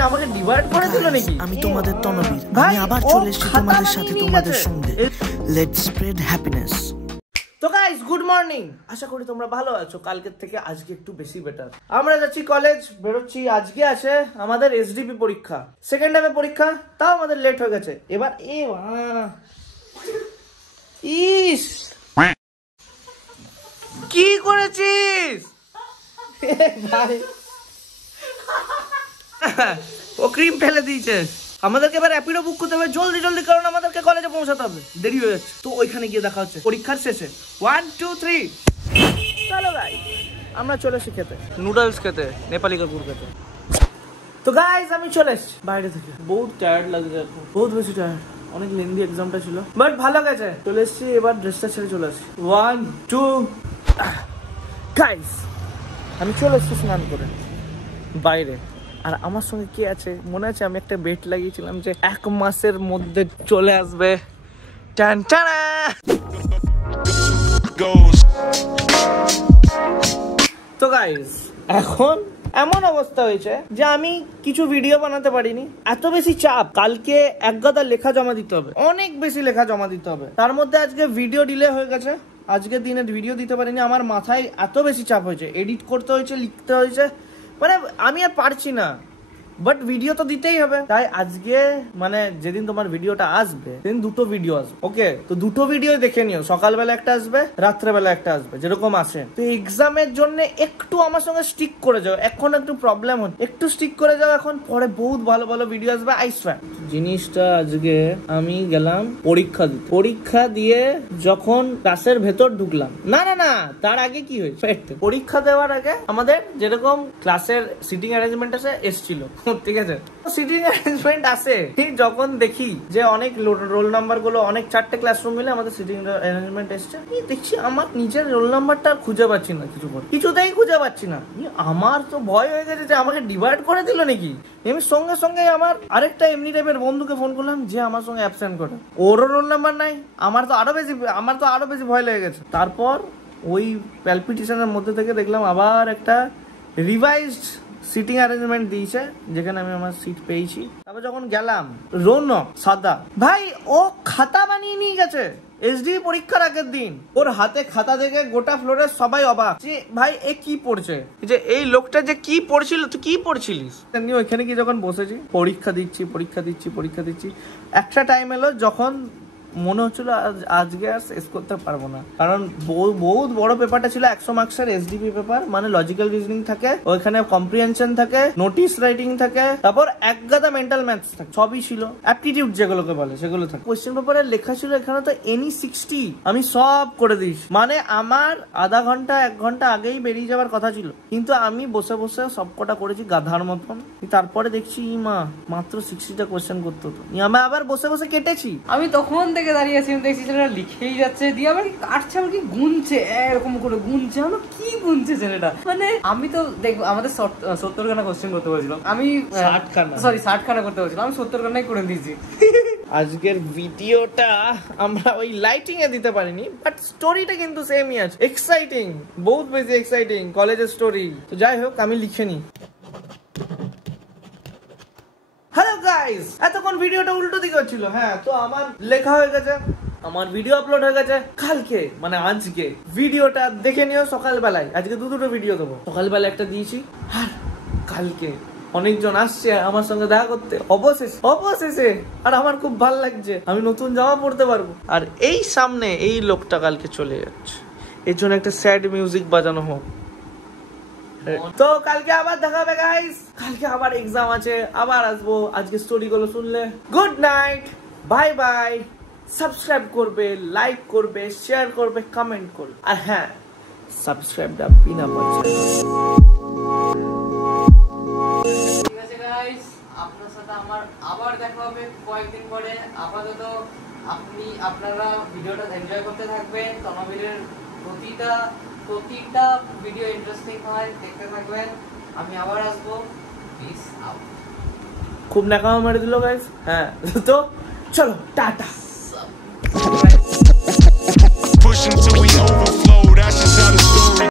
যে আমাকে ডিভাইড করে দিল নাকি? আমি তোমাদের তনবীর, আমি আবার চলে এসেছি তোমাদের সাথে, তোমাদের সঙ্গে। Let's spread happiness. তো গাইস, গুড মর্নিং। আশা করি তোমরা ভালো আছো। কালকের থেকে আজকে একটু বেশি বেটার। আমরা যাচ্ছি কলেজ, বেরোচ্ছি। আজকে আছে আমাদের এসডিপি পরীক্ষা, সেকেন্ড হাফে পরীক্ষা, তাও আমাদের লেট হয়ে গেছে। এবার ইস কি করেছিস ভাই? ও ক্রিম ফেলে দিয়েছে। আমাদেরকে এবার র্যাপিডো বুক করতে হবে জলদি জলদি, কারণ আমাদেরকে কলেজে পৌঁছাতে হবে, দেরি হয়ে যাচ্ছে। তো ওইখানে গিয়ে দেখা হচ্ছে পরীক্ষার শেষে। 1 2 3 চলো ভাই, আমরা চলে এসেছি খেতে, নুডলস খেতে, নেপালি কাকুর খেতে। তো গাইস, আমি চলে এসেছি বাইরে থেকে। বহুত টায়ার্ড লাগছে এখন, বহুত বেশি টায়ার্ড। অনেক লেন্দি এক্সামটা ছিল, বাট ভালো গেছে। চলে এসেছি, এবার ড্রেসটা ছেড়ে চলে আসি। 1 2 গাইস, আমি চলে এসেছি স্নান করে বাইরে। আর আমার সঙ্গে কি আছে মনে আছে? আমি একটা বেট লাগিয়েছিলাম যে 1 মাসের মধ্যে চলে আসবে। টান টানা। তো গাইস, এখন এমন অবস্থা হয়েছে যে আমি কিছু ভিডিও বানাতে পারিনি, এত বেশি চাপ। কালকে এক গাদা লেখা জমা দিতে হবে, অনেক বেশি লেখা জমা দিতে হবে। তার মধ্যে আজকে ভিডিও ডিলে হয়ে গেছে, আজকের দিনে ভিডিও দিতে পারিনি। আমার মাথায় এত বেশি চাপ হয়েছে, এডিট করতে হয়েছে, লিখতে হয়েছে, মানে আমি আর পারছি না। বাট ভিডিও তো দিতেই হবে। তাই আজকে মানে যেদিন তোমার ভিডিওটা আসবে সেদিন দুটো ভিডিও আসবে। ওকে, তো দুটো ভিডিও দেখে নিও। সকালবেলা একটা আসবে, রাত্রেবেলা একটা আসবে, যেরকম আসে। তো এক্সামের জন্য একটু আমার সঙ্গে স্টিক করে যাও। এখন একটু প্রবলেম হচ্ছে, একটু স্টিক করে যাও। এখন পরে বহুত ভালো ভালো ভিডিও আসবে, আই সোয়্যার। জিনিসটা আজকে আমি গেলাম পরীক্ষা দিতে। পরীক্ষা দিয়ে যখন ক্লাসের ভেতর ঢুকলাম, না না না, তার আগে কি হয়েছে? পরীক্ষা দেওয়ার আগে আমাদের যেরকম ক্লাসের সিটিং অ্যারেঞ্জমেন্ট আছে এসছিল, ঠিক আছে? সিটিং অ্যারেঞ্জমেন্ট আছে ঠিক যখন দেখি যে অনেক রোল নাম্বার গুলো, অনেক 4টে ক্লাসরুম মিলে আমাদের সিটিং অ্যারেঞ্জমেন্ট এসছে, দেখছি আমার নিজের রোল নাম্বারটা খুঁজে পাচ্ছি না, কিছুতেই খুঁজে পাচ্ছি না। আমার তো ভয় হয়ে গেছে যে আমাকে ডিভাইড করে দিল নাকি। আমি সঙ্গে সঙ্গে আমার আরেকটা এমনি টাইপের বন্ধুকে ফোন করলাম যে আমার সঙ্গে অ্যাবসেন্ট করে, ওরও রোল নাম্বার নাই। আমার তো আরো বেশি ভয় লেগে গেছে। তারপর ওই প্যালপিটেশনের মধ্যে থেকে দেখলাম আবার একটা রিভাইজড সিটিং অ্যারেঞ্জমেন্ট দিয়েছে, যেখানে আমি আমার সিট পেয়েছি। তারপর যখন গেলাম, রৌনক সাদা ভাই, ও খাতা বানিয়ে নিয়ে গেছে এসডি পরীক্ষার আগের দিন। ওর হাতে খাতা দেখে গোটা ফ্লোরের সবাই অবাক যে ভাই এ কি পড়ছে, যে এই লোকটা যে কি পড়ছিল। তুই কি পড়ছিলিস? ওইখানে কি যখন বসেছি পরীক্ষা দিচ্ছি, একটা টাইম এলো যখন মনে হচ্ছিল আজকে আর শেষ করতে পারবো না, কারণ বহুত বড় পেপারটা ছিল। 100 মার্কসের এসডিপি পেপার, মানে লজিক্যাল রিজনিং থাকে, ওইখানে কম্প্রিহেনশন থাকে, নোটিস রাইটিং থাকে, তারপর এক গাদা মেন্টাল ম্যাথস থাকে, সবই ছিল। অ্যাপটিটিউড যেগুলোকে বলে সেগুলো থাকে। কোশ্চেন পেপারে লেখা ছিল এখানে তো এনি 60, আমি সব করে দিয়েছি। মানে আমার আধা ঘন্টা 1 ঘন্টা আগেই বেরিয়ে যাওয়ার কথা ছিল, কিন্তু আমি বসে বসে সবকটা করেছি গাধার মতন। তারপরে দেখছি মাত্র 60টা কোশ্চেন করতে হতো, আমি আবার বসে বসে কেটেছি। আমি তখন থেকে দাঁড়িয়ে আছি, দেখছি ছেলেটা লিখেই যাচ্ছে, দিয়ে আবার কাটছে, আবার কি গুনছে, এরকম করে গুনছে। আমি কি গুনছে ছেলেটা? মানে আমি তো দেখবো, আমাদের 70 খানা কোশ্চেন করতে বলেছিলাম, আমি 60 খানা করতে বলেছিলাম, আমি 70 খানাই করে দিয়েছি। আজকের ভিডিওটা আমরা ওই লাইটিং এ দিতে পারিনি, বাট স্টোরিটা কিন্তু সেমই আছে। এক্সাইটিং, বহুত বেশি এক্সাইটিং কলেজের স্টোরি। তো যাই হোক, আমি লিখে নিই। হ্যালো গাইস, এতক্ষণ ভিডিওটা উল্টো দিকে ছিল। হ্যাঁ, তো আমার লেখা হয়ে গেছে, আমার ভিডিও আপলোড হয়ে গেছে। কালকে মানে আজকে ভিডিওটা দেখে নিও সকালবেলায়। আজকে দুটো ভিডিও দেবো, সকালবেলা একটা দিয়েছি, আর কালকে অনেকজন আসছে আমার সঙ্গে দেখা করতে অবশেষে। আর আমার খুব ভালো লাগছে, আমি নতুন জামা পড়তে পারবো। আর এই সামনে এই লোকটা কালকে চলে যাচ্ছে, এর জন্য একটা স্যাড মিউজিক বাজানো হোক। তো কালকে আবার দেখা হবে গাইস, কালকে আবার এক্সাম আছে, আবার আসবো। আজকে স্টোরি গুলো শুনলে good night, bye bye. Subscribe করবে, লাইক করবে, শেয়ার করবে, কমেন্ট করবে। আর হ্যাঁ, সাবস্ক্রাইবটা বিনা পয়সা। ঠিক আছে গাইস, আপনার সাথে আমার আবার দেখা হবে কয়েকদিন পরে। আপাতত আপনারা ভিডিওটা এনজয় করতে থাকবেন। তনবীরের প্রতিটা ভিডিও ইন্টারেস্টিং হয়, দেখতে থাকবেন। আমি আবার আসবো। Piece out. খুব নাকামা মেরে দিল গাইস। হ্যাঁ, তো চলো tata. Pushing till we overflow, that's just how the